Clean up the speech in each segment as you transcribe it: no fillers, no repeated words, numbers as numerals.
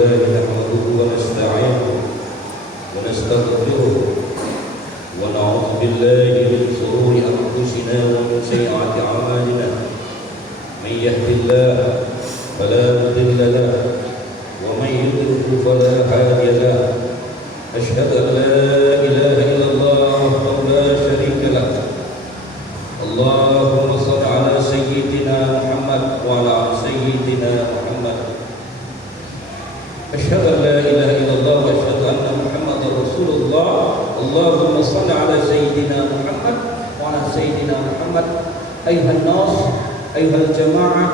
لله نحمده ونستعينه ونستغفره ونعوذ بالله من شرور أنفسنا ومن سيئات أعمالنا من يهد الله فلا مضل له ومن يضلل فلا هادي له أشهد أن لا إله إلا الله وحده لا شريك له اللهم صل على سيدنا محمد وعلى آل سيدنا محمد أشهد أن لا إله إلا الله وأشهد أن محمدا رسول الله اللهم صل على سيدنا محمد وعلى سيدنا محمد أيها الناس أيها الجماعة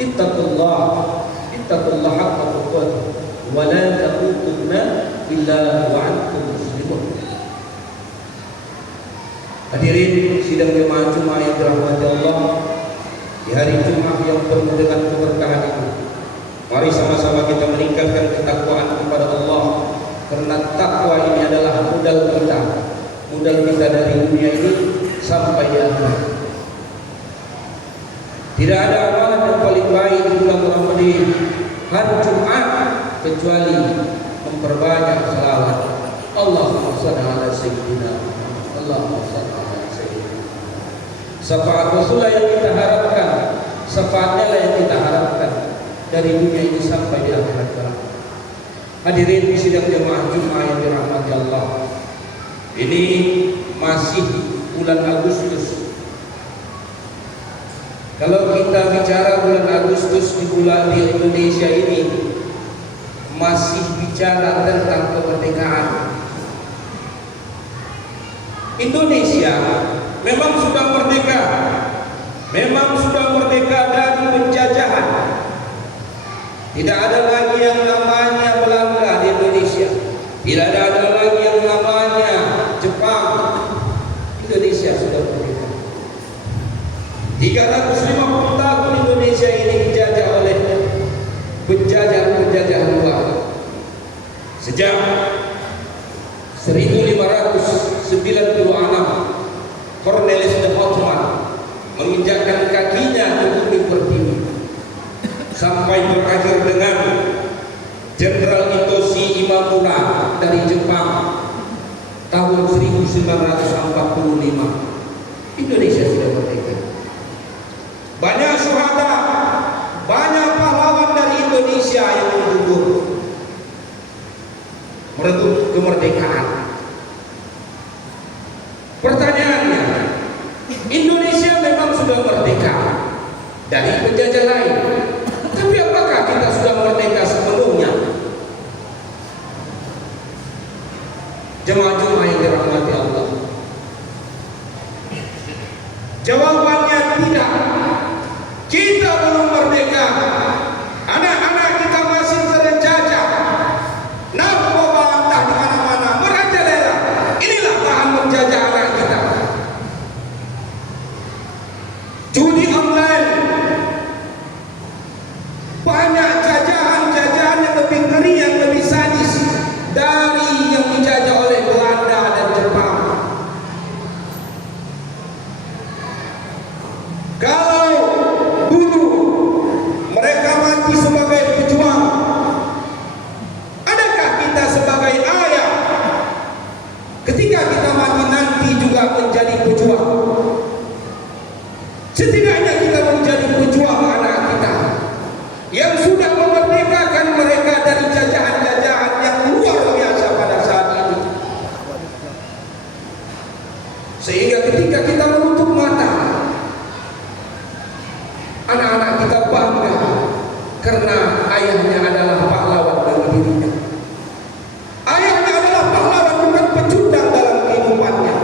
اتقوا الله حق تقاته ولا تموتن إلا وأنتم مسلمون. Hadirin sidang jemaah Jumat yang dirahmati Allah, di hari Jumat yang penuh dengan keberkahan ini, mari sama-sama kita meningkatkan ketakwaan kepada Allah, karena takwa ini adalah modal kita dari dunia ini sampai di akhirat. Tidak ada amalan yang paling baik di bulan Ramadan hari Jumat kecuali memperbanyak salawat. Allahumma shalli ala sayyidina Muhammad. Allahumma shalli ala sayyidina Muhammad. Syafaat Rasulullah yang kita harapkan, syafaatnya lah yang kita harapkan dari dunia ini sampai di akhirat kelak. Hadirin sidang jemaah Jumat yang dirahmati Allah, ini masih bulan Agustus. Kalau kita bicara bulan Agustus di Indonesia ini masih bicara tentang kemerdekaan. Indonesia memang sudah merdeka, dari penjajahan. Tidak ada lagi yang namanya Belanda di Indonesia. Tidak ada lagi yang namanya Jepang. Indonesia sudah merdeka. 350 tahun Indonesia ini dijajah oleh penjajah luar. Sejak 1596 Cornelis de Houtman menginjakkan kakinya ke bumi pertiwi, sampai berakhir dengan Jenderal Hitoshi Imamura dari Jepang tahun 1945. Indonesia sudah merdeka. Banyak syuhada, banyak pahlawan dari Indonesia yang gugur merebut kemerdekaan. Pertanyaannya, Indonesia memang sudah merdeka dari penjajah lain, tapi apakah kita sudah merdeka sepenuhnya? Jemaah yang dirahmati Allah, jawabannya tidak. Kita belum merdeka. Anak-anak kita masih terjajah. Narkoba entah di mana-mana merajalela. Inilah bahan menjajah anak kita. Judi online, banyak jajahan yang lebih ngeri, yang lebih sadis dari yang dijajah oleh Belanda dan Jepang. Kalau dulu mereka mati sebagai pejuang, adakah kita sebagai ayah ketika kita mati nanti juga menjadi pejuang? Setidaknya kita menjadi pejuang anak kita yang sudah memerdekakan mereka dari jajahan-jajahan yang luar biasa pada saat ini, sehingga ketika kita menutup mata, anak-anak kita bangga karena ayahnya adalah pahlawan bagi dirinya. Ayahnya adalah pahlawan, bukan pecundang dalam kehidupannya.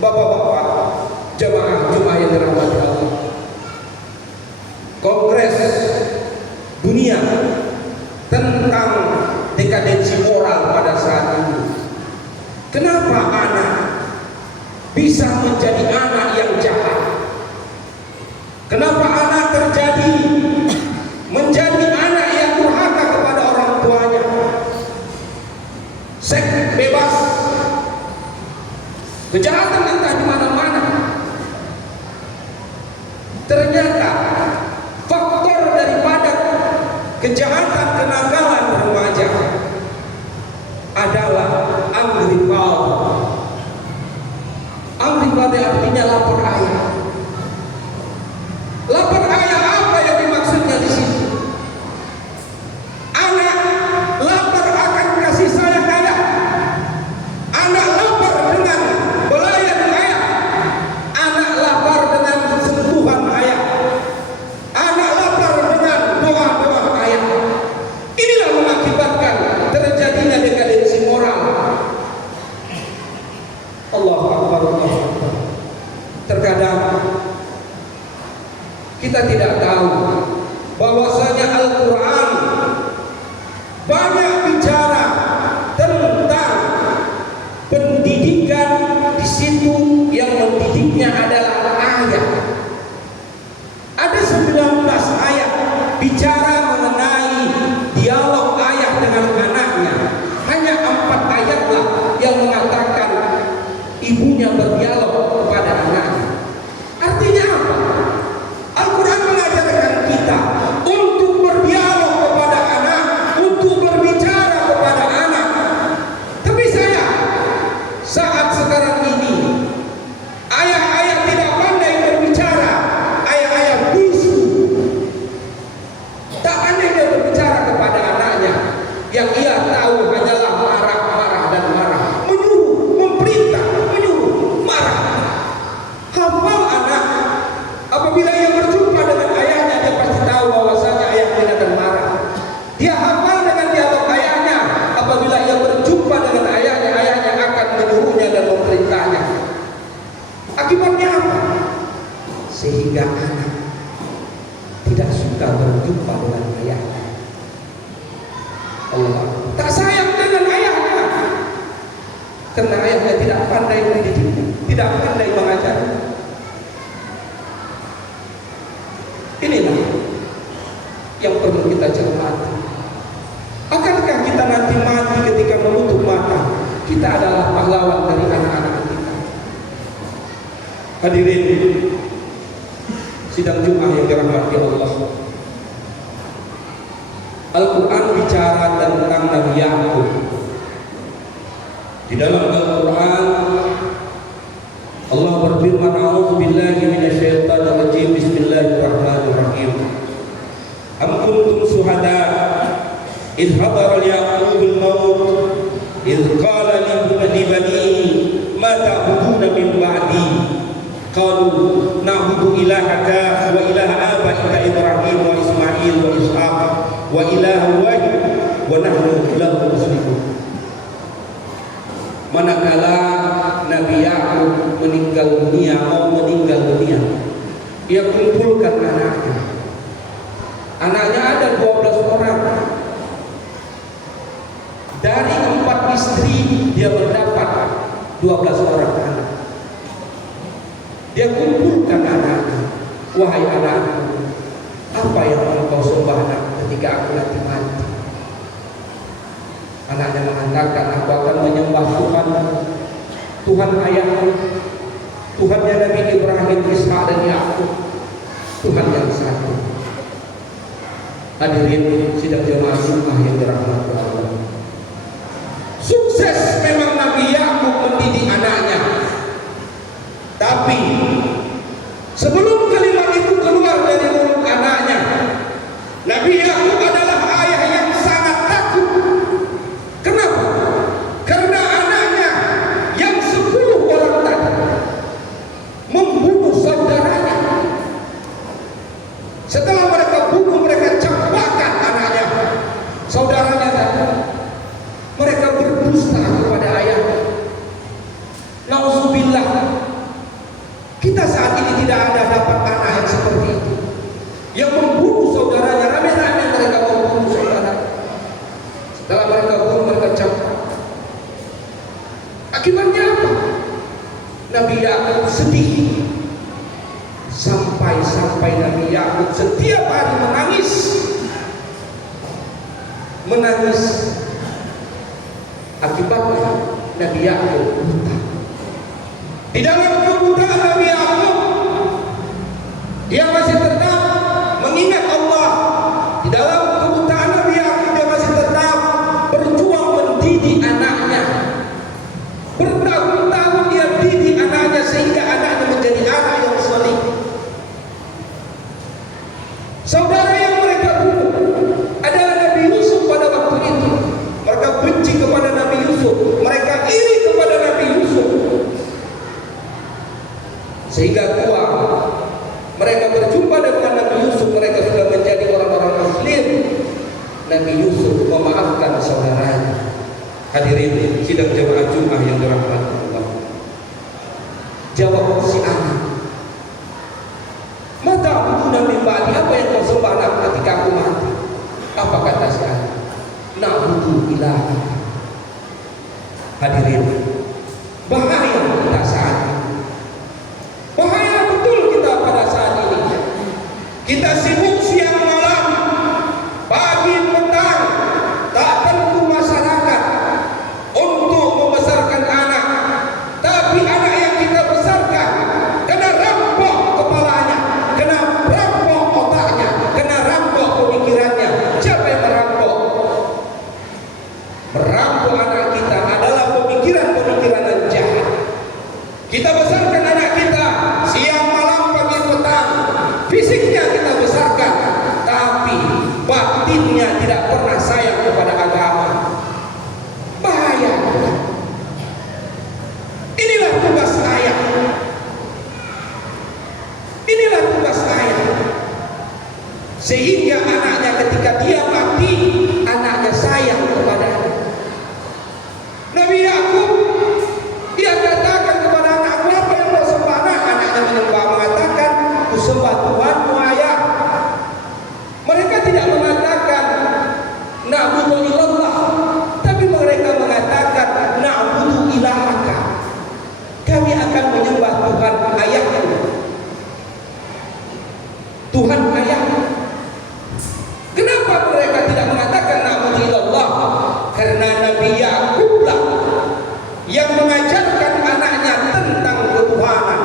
Bapak-bapak, jemaah Jumat yang dirahmati Allah, Kongres Dunia tentang dekadensi moral pada saat ini. Kenapa anak bisa menjadi anak yang jahat? Kenapa anak menjadi anak yang durhaka kepada orang tuanya? Seks bebas, kejahatan entah di mana-mana. Ternyata faktor daripada kejahatan, kenakalan remaja adalah amrifal. Amrifal artinya lapor ayah. Lapor ayah apa yang dimaksudnya di sini? Anak lapor akan kasih sayang ayah. Anak lapor dengan belayan ayah. Anak lapor dengan sentuhan ayah. Anak lapor dengan doa-doa ayah. Inilah mengakibatkan terjadinya dekadensi moral. Allahu Akbar, Allahu Akbar. Terkadang kita tidak tahu bahwasanya Al-Quran banyak bicara tentang pendidikan. Di situ yang mendidiknya adalah ayat. Ada 19 ayat bicara mengenai dialog ayah dengan anaknya. Hanya 4 ayatlah yang mengatakan ibunya berdialog kepada anaknya. Artinya apa? Al-Quran mengajarkan kita untuk berdialog kepada anak, untuk berbicara kepada anak. Tapi saat sekarang ini ayah-ayah tidak pandai berbicara, ayah-ayah bisu, tak pandai dia berbicara kepada anaknya. Yang ia tahu hanyalah marah, marah dan marah, menyuruh, memerintah, menyuruh, marah. Hafal anak, apabila ia berjumpa dengan ayahnya, dia pasti tahu bahwasanya ayahnya akan marah. Dia hafal dengan dialog ayahnya, apabila ia berjumpa dengan ayahnya, ayahnya akan menyuruhnya dan memerintahnya. Akibatnya apa? Sehingga anak tidak suka berjumpa dengan ayahnya. Allah tak sayang dengan ayahnya, karena ayahnya tidak pandai mendidiknya, tidak pandai mengajarnya. Inilah yang perlu kita cermati. Akankah kita nanti mati ketika menutup mata kita adalah pahlawan dari anak-anak kita? Hadirin sidang Jumat yang dirahmati Allah, Al-Quran bicara tentang Nabi Yakub. Di dalam Al-Quran Allah berfirman, "A'udzu billahi minasyaitonir rajim. Bismillahirrahmanirrahim. Am kuntum syuhada idh hadara Yaqubul maut idh qala li banihi ma ta'buduna min ba'di qalu na'budu ilahaka wa ilaha abaika Ibrahim wa Ismail wa Ishaq wa ilaha wahid wa nahnu lahu muslimun." Manakala Nabi Yakub meninggal dunia, ia kumpulkan anaknya. Anaknya ada 12 orang. Dari 4 istri dia mendapat 12 orang anak. Dia kumpulkan anaknya. Wahai anakku, apa yang engkau sembah ketika aku nanti mati? Anaknya mengatakan, aku akan menyembah Tuhan, Tuhan ayahku, Tuhannya Nabi Ibrahim, Ishak dan Yakub, Tuhan yang satu. Hadirin sidang jemaah Jumat yang dirahmati Allah, sukses memang Nabi Yakub mendidik anaknya. Tapi sebelum kalimat itu keluar dari mulut anaknya, Nabi Yakub adalah ayah yang sangat takut. Kenapa? Karena anaknya yang 10 orang tadi membunuh saudaranya. Setelah mereka bunuh, mereka campakkan anaknya, saudaranya tadi. Mereka berdusta kepada ayahnya. Nauzubillah. Kita saat ini tidak ada dapat anak yang seperti itu, yang membunuh saudaranya. Rame-rame mereka membunuh saudara. Setelah mereka bunuh, mereka campak. Akibatnya apa? Nabi Yakub sedih. Sampai Nabi Yakub setiap hari menangis. Akibatnya Nabi Yakub buta. Di dalam kebutaan Nabi Yakub, dia masih tetap mengingat Allah. Di dalam kebutaan Saudara yang mereka bunuh adalah Nabi Yusuf pada waktu itu. Mereka benci kepada Nabi Yusuf, mereka iri kepada Nabi Yusuf, sehingga tua mereka berjumpa dengan Nabi Yusuf, mereka sudah menjadi orang-orang Muslim. Nabi Yusuf memaafkan saudaranya. Hadirin sidang jemaah Jumat yang dirahmati Allah. Jawab si anak, mata aku Nabi Bani, apa yang kau sembah ketika aku mati? Apa kata si anak? Na'budu ilaha. Hadirin, bahaya kita saat ini. Bahaya betul kita pada saat ini. Kita sibuk siang malam, pagi petang, tak tentu masyarakat untuk membesarkan anak. Tapi anak yang kita besarkan kena rampok kepalanya, kena rampok otaknya, kena rampok pemikirannya. Siapa yang merampok? Merampok anak kita adalah pemikiran-pemikiran yang jahat. Kita besarkan anak kita siang malam pagi petang, fisiknya kita besarkan, tapi batinnya tidak pernah sayang kepada agama. Bahaya. Inilah tugas ayah. Inilah tugas ayah. Sehingga anaknya ketika dia mati, anaknya sayang kepadanya. Nabi Yakub, dia katakan kepada anakku, apa yang kau sembah? Anaknya menyembah, mengatakan, ku sembah Tuhanmu ayah. Mereka tidak mengatakan na'budu illallah, tapi mereka mengatakan na'budu ilahaka. Kami akan menyembah Tuhan ayahku, Tuhan ayahku. Kenapa mereka tidak mengatakan na'budu illallah? Karena Nabi Yakublah yang mengajarkan anaknya tentang ketuhanan.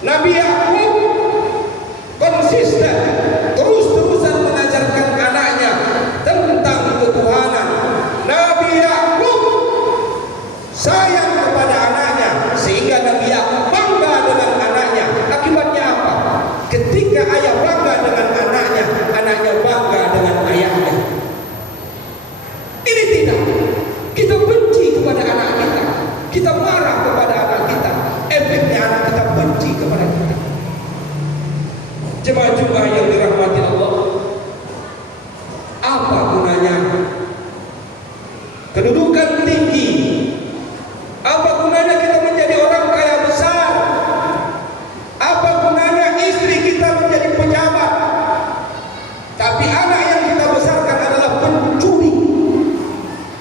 Nabi Yakub konsisten, terus-terusan mengajarkan anaknya tentang ketuhanan. Nabi Yakub sayang kepada anaknya, sehingga Nabi Yakub bangga dengan anaknya. Akibatnya apa? Ketika ayah bangga dengan anaknya, anaknya bangga dengan ayahnya. Ini tidak. Kita benci kepada anak kita, kita marah kepada anak kita, efeknya anak kita benci kepada kita. Jemaah Jumat yang dirahmati Allah, apa gunanya kedudukan tinggi? Apa gunanya kita menjadi orang kaya besar? Apa gunanya istri kita menjadi pejabat, tapi anak yang kita besarkan adalah pencuri?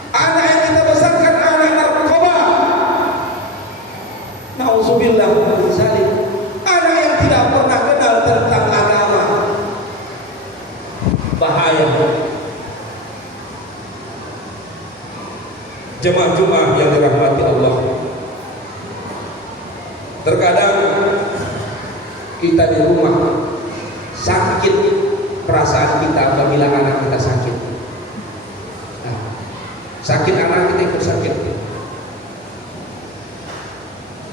Anak yang kita besarkan anak narkoba. Nauzubillah min dzalik. Anak yang tidak pernah kenal tentang agama. Bahaya. Jemaah Jumat yang dirahmati Allah, terkadang kita di rumah sakit perasaan kita apabila anak kita sakit. Sakit anak kita ikut sakit.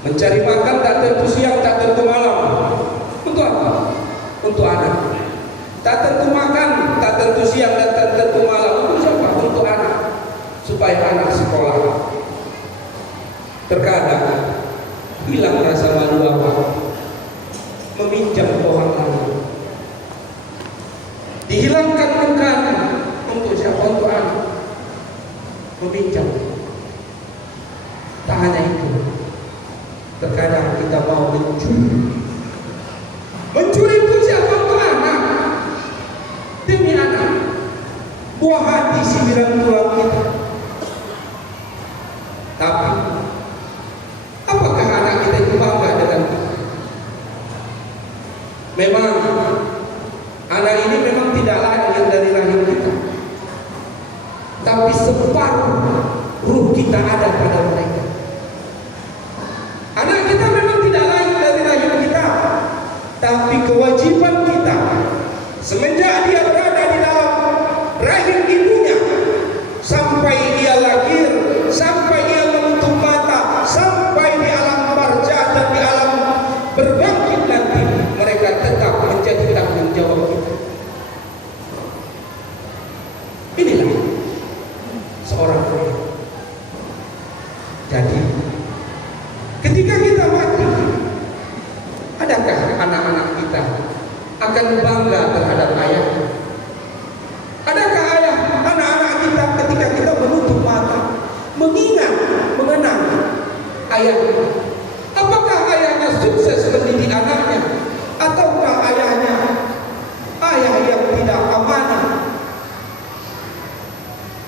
Mencari makan tak tentu siang, tak tentu malam. Untuk apa? Untuk anak. Tak tentu makan, tak tentu siang, dan tak tentu malam. Untuk siapa? Untuk anak. Supaya anak sekolah. Terkadang hilang rasa malu apa? Meminjam orang lain. Dihilangkan bukan untuk siapa? Untuk anak. Meminjam. Tak hanya itu, terkadang kita mau mencuri. Mencuri itu siapa? Untuk anak. Demi anak. Buah hati sindiran tulang kita. Tapi apakah anak kita itu bangga dengan kita? Memang anak ini memang tidak lahir dari rahim kita, tapi separuh ruh kita ada pada mereka. Anak kita memang tidak lahir dari rahim kita, tapi kewajiban kita semenjak dia berada di dalam rahim ibunya, sampai dia lahir, sampai dia menutup mata, sampai di alam barzah dan di alam berbangkit nanti, mereka tetap menjadi tanggung jawab kita.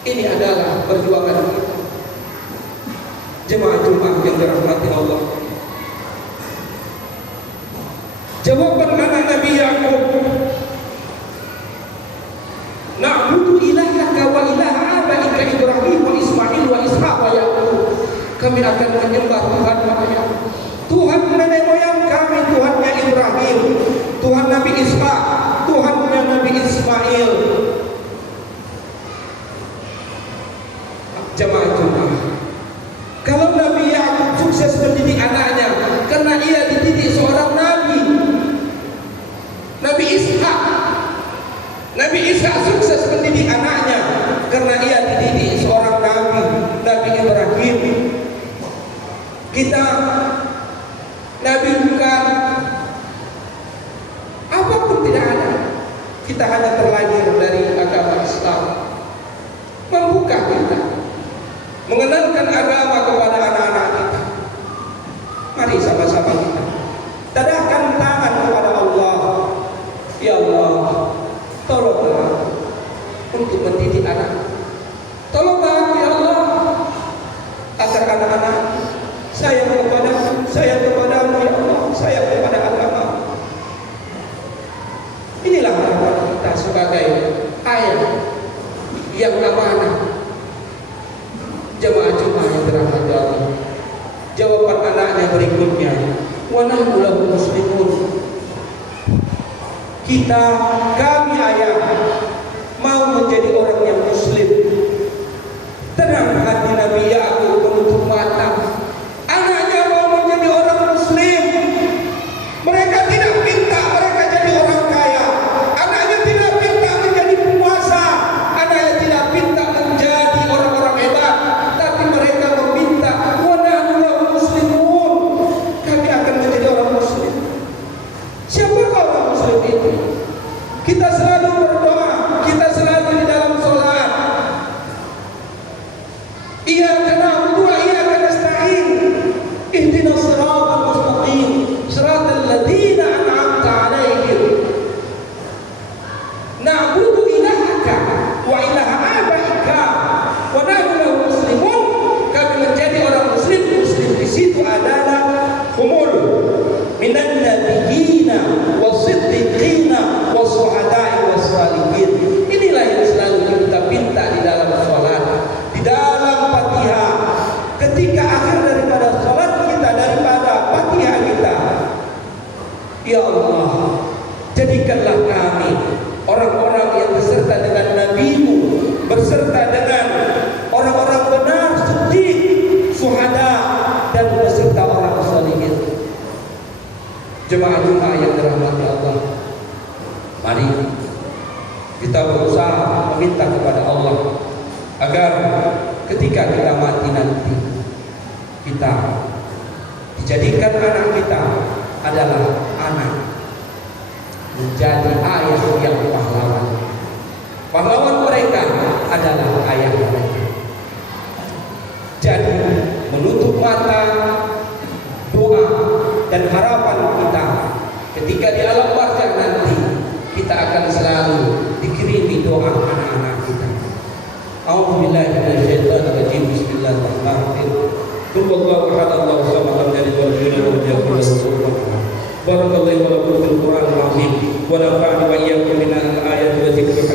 Ini adalah perjuangan kita. Jemaah Jumat yang dirahmati Allah. Jawaban anak Nabi Yakub, na'budu ilahaka wa ilaha abaika Ibrahim wa Ismail wa Ishaq wa Yaqub. Kami akan menyembah Tuhan makanya Tuhan nenek moyang kami, Tuhannya Ibrahim, Tuhan Nabi Ishaq, Tuhannya Nabi Ismail. Jemaah Jumat, kalau Nabi Yakub sukses mendidik anaknya karena ia dididik seorang nabi, Nabi Ishak sukses mendidik anaknya karena ia dididik seorang nabi, Nabi Ibrahim. Kita nabi bukan, apapun tidak ada. Kita hanya terlahir dari agama Islam, membuka kita, mengenalkan agama kepada anak-anak kita. Mari sama-sama kita tadahkan tangan kepada Allah. Ya Allah, tolonglah untuk mendidik anak. Tolonglah aku ya Allah, agar anak-anak sayang kepadamu, sayang kepadamu ya Allah, sayang kepada agama. Inilah harapan kita sebagai ayah yang amanah. Jemaah Jumat yang dirahmati Allah, jawaban anaknya berikutnya, wa nahnu lahu muslimun. Kami ayah mau menjadi orang yang muslim. Tenang hati Nabi Yakub menutup mata. Anaknya mau menjadi orang muslim. Mereka tidak minta mereka jadi orang kaya. Anaknya tidak minta menjadi penguasa. Anaknya tidak minta menjadi orang-orang hebat. Tapi mereka meminta, wa nahnu lahu muslimun. Kami akan menjadi orang muslim. Siapakah orang muslim itu? Kita selalu berdoa, kita selalu di dalam sholat. Iyyaka na'budu wa iyyaka nasta'in. Ihdinas siratal mustaqim, siratal ladzina an'amta 'alaihim. Na'budu ilahaka wa ilaha abaika wa nahnu lahu muslimun. Kami menjadi orang muslim. Muslim di situ adalah humul minan nabiyina wasiddiqina wasuhada'i wasalihin. Inilah yang selalu kita minta di dalam sholat, di dalam Fatihah. Ketika akhir daripada sholat kita, daripada Fatihah kita, ya Allah, jadikanlah kami orang-orang yang beserta dengan Nabi-Mu, berserta dengan orang-orang benar, siddiq, syuhada, dan beserta orang sholihin. Jemaah Jumat yang dirahmati Allah, mari kita berusaha meminta kepada Allah agar ketika kita mati nanti, kita dijadikan anak kita adalah anak menjadi ayah yang pahlawan. Pahlawan mereka adalah ayah mereka. Jadi menutup mata, doa dan harapan kita ketika di alam barzakh nanti, kita akan selalu dikirimi doa anak-anak kita. A'udzubillahi minasyaitonir rajim. Bismillahirrahmanirrahim. Qul huwallahu ahad, Allahu samad, lam yalid wa lam yulad wa lam yakul lahu kufuwan ahad. Barakallahu wa lakum fil Qur'anil azim wa nafa'ani wa iyyakum min al-ayati wa dzikril